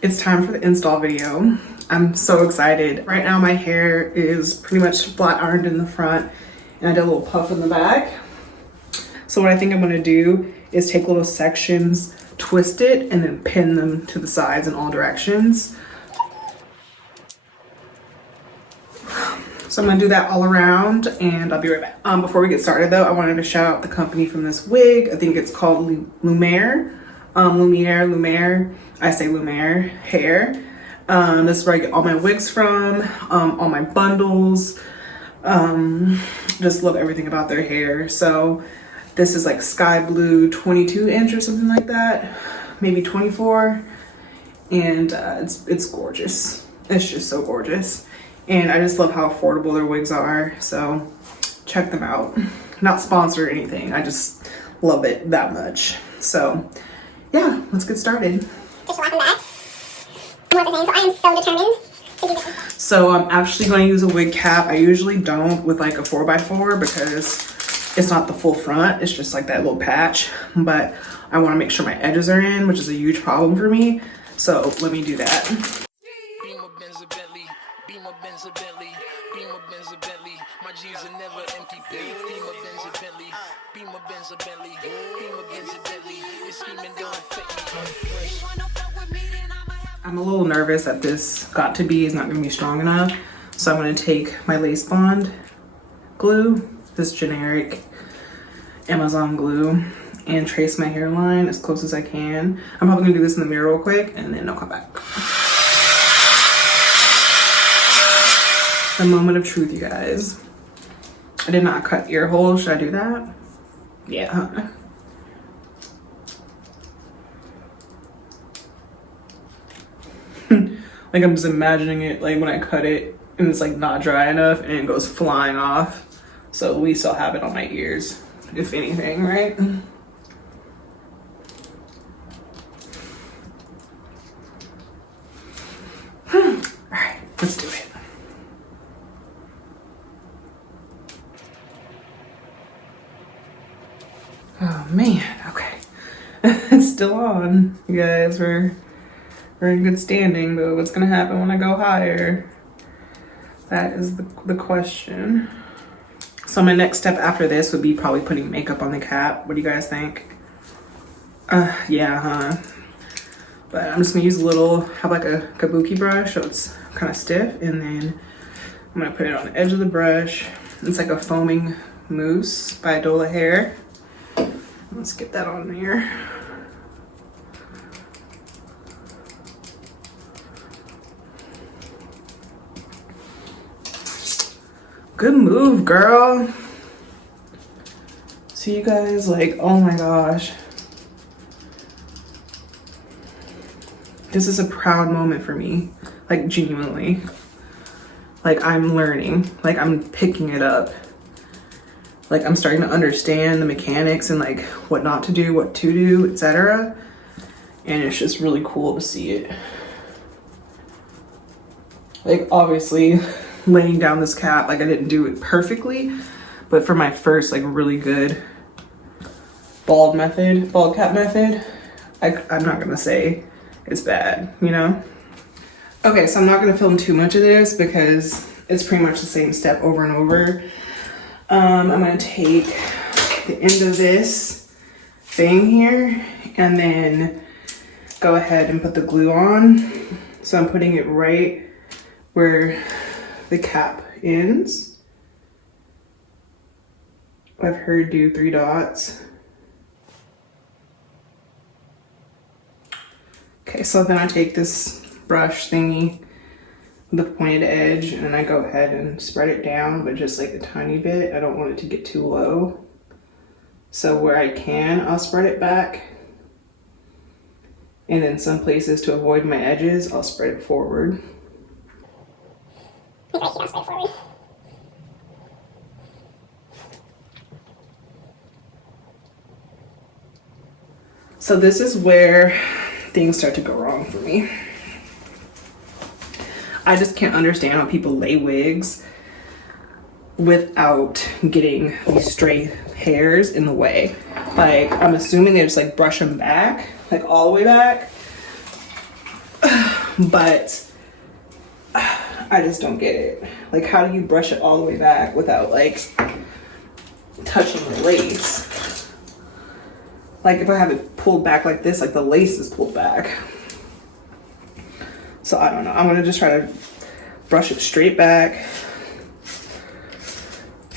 It's time for the install video. I'm so excited. Right now my hair is pretty much flat ironed in the front and I did a little puff in the back. So what I think I'm gonna do is take little sections, twist it, and then pin them to the sides in all directions. So I'm gonna do that all around and I'll be right back. Before we get started though, I wanted to shout out the company from this wig. I think it's called Lumiere. Lumiere. I say Lumiere Hair. This is where I get all my wigs from, all my bundles. Just love everything about their hair. So this is like sky blue 22 inch or something like that, maybe 24. And it's gorgeous. It's just so gorgeous. And I just love how affordable their wigs are. So check them out. Not sponsored or anything. I just love it that much. So yeah, let's get started. Just welcome back. So I am so determined to do this. So I'm actually going to use a wig cap. I usually don't with like a 4x4 because it's not the full front. It's just like that little patch. But I want to make sure my edges are in, which is a huge problem for me. So let me do that. My jeans are never empty. Beamer Benz a Bentley. Beamer Benz a Bentley. Beamer Benz a Bentley. It's scheming don't affect me. I'm a little nervous that this got to be is not going to be strong enough. So I'm going to take my lace bond glue, this generic Amazon glue, and trace my hairline as close as I can. I'm probably going to do this in the mirror real quick and then I'll come back. The moment of truth, you guys. I did not cut ear holes. Should I do that? Yeah, huh? Like I'm just imagining it like when I cut it and it's like not dry enough and it goes flying off. So at least I'll have it on my ears, if anything, right? All right, let's do it. Oh man, okay. It's still on. You guys, we're in good standing, but what's gonna happen when I go higher? That is the question. So my next step after this would be probably putting makeup on the cap. What do you guys think? Yeah, huh? But I'm just gonna use a little, have like a kabuki brush so it's kind of stiff, and then I'm gonna put it on the edge of the brush. It's like a foaming mousse by Lumiere Hair. Let's get that on there. Good move, girl. See you guys, like, oh my gosh. This is a proud moment for me, like genuinely. Like I'm learning, like I'm picking it up. Like I'm starting to understand the mechanics and like what not to do, what to do, etc. And it's just really cool to see it. Like obviously laying down this cap, like I didn't do it perfectly, but for my first like really good bald cap method, I'm not gonna say it's bad, you know? Okay, so I'm not gonna film too much of this because it's pretty much the same step over and over. I'm gonna take the end of this thing here and then go ahead and put the glue on. So I'm putting it right where the cap ends. I've heard do 3 dots. Okay, so then I take this brush thingy, the pointed edge, and I go ahead and spread it down, but just like a tiny bit. I don't want it to get too low. So where I can, I'll spread it back. And then some places to avoid my edges, I'll spread it forward. Okay, I'll spread forward. So this is where things start to go wrong for me. I just can't understand how people lay wigs without getting these stray hairs in the way. Like Like, I'm assuming they just like brush them back, like all the way back. But I just don't get it. Like, how do you brush it all the way back without like touching the lace? Like, if I have it pulled back like this, like the lace is pulled back. So I don't know. I'm gonna just try to brush it straight back.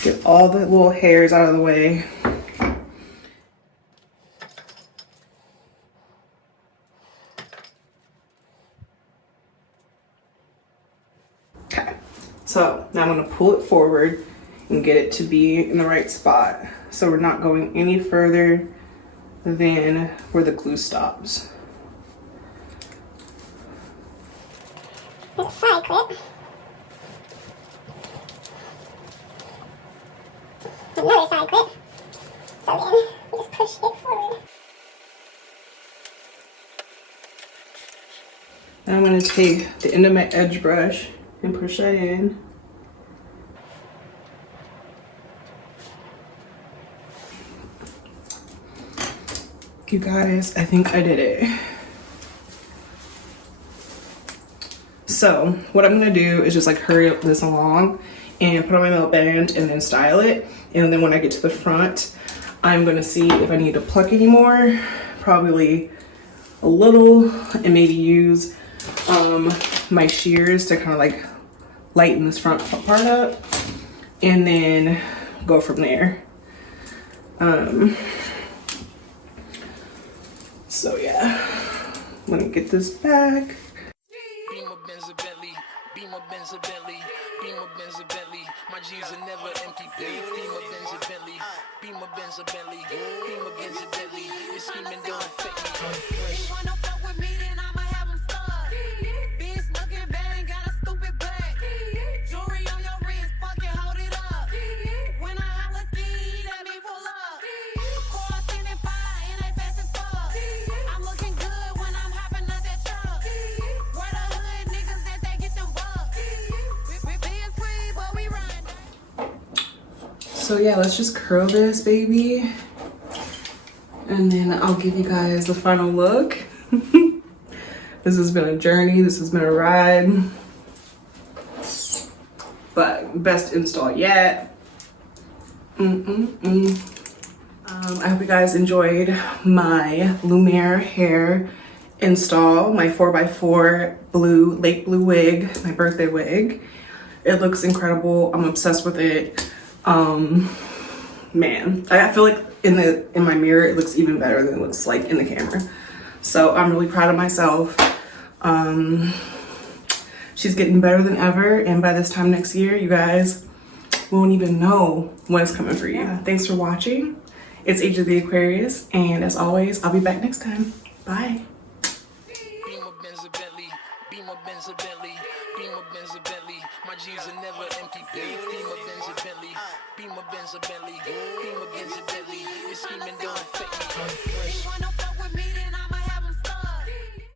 Get all the little hairs out of the way. Okay, so now I'm gonna pull it forward and get it to be in the right spot. So we're not going any further than where the glue stops. There's a side clip. Another side clip. So then we just push it forward. Now I'm gonna take the end of my edge brush and push that in. You guys, I think I did it. So what I'm gonna do is just like hurry up this along and put on my melt band and then style it. And then when I get to the front, I'm gonna see if I need to pluck anymore, probably a little, and maybe use my shears to kind of like lighten this front part up, and then go from there. So yeah, let me get this back. My jeans are never empty. Beamer Benz a Bentley. Beamer Benz a Bentley. Beamer Benz a Bentley. This scheming don't affect me. I'm fresh. Wanna fuck with me, then I'ma have them stuck. Bitch looking bad and got a stupid butt. Jewelry on your wrist, fucking hold it up. When I have a ski, that mean pull up. Car standing by and they fast as fuck. I'm looking good when I'm hopping out that truck. Where the hood niggas that they get them bucks. We is free, but we run. So yeah, let's just curl this baby, and then I'll give you guys the final look. This has been a journey, this has been a ride, but best install yet. I hope you guys enjoyed my Lumiere Hair install, my 4x4 blue, lake blue wig, my birthday wig. It looks incredible. I'm obsessed with it. Man, I feel like in my mirror it looks even better than it looks like in the camera. So I'm really proud of myself. She's getting better than ever, and by this time next year, you guys won't even know what's coming for you. Thanks for watching. It's Age of the Aquarius, and as always, I'll be back next time. Bye. Beamer Benz a Bentley. Beamer Benz a Bentley. Beamer Benz a Bentley. My jeans are never empty. Beamer Benz a Bentley. Beamer Benz a Bentley. Beamer Benz a Bentley. This scheming don't affect me. I'm fresh.